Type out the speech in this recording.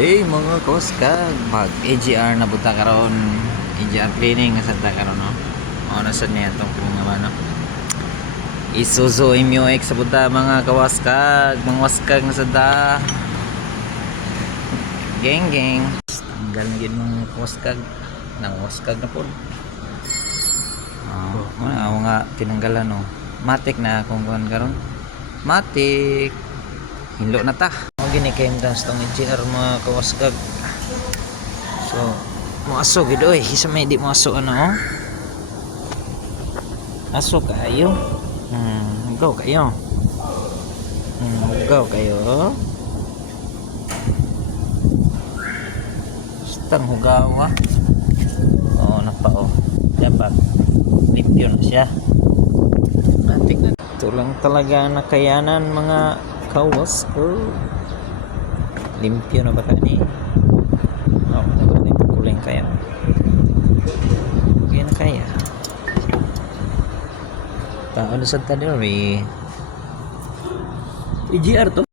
Hey mga kawaskag, mag AGR na buta karon, AGR cleaning nga sadta karon no. Ano sad niya tong mga bana. Isuzu MU-X sa buta mga kawaskag, mga waskag na sadta. Geng. Tanggal na gid mga kawaskag, nang waskag na pod. Mga tinanggalan no. Matik na kung kuan karon. Matik. Hinlo na ta. Gini kay dance tong AGR mga kawaskag. So, moaso gid oy, isa may di moaso ano oh. Aso kayo. Go kayo. Go kayo. Stang hugaw ah. Oh, napa oh. Dapat limpyo na siya. Matik na. Ito lang talaga nakayanan mga kawaskag. Limpyo na ba kani? Oh, dapat ito kuling kaya. Kaya na kaya. Tao na sa tadi rin. AGR to.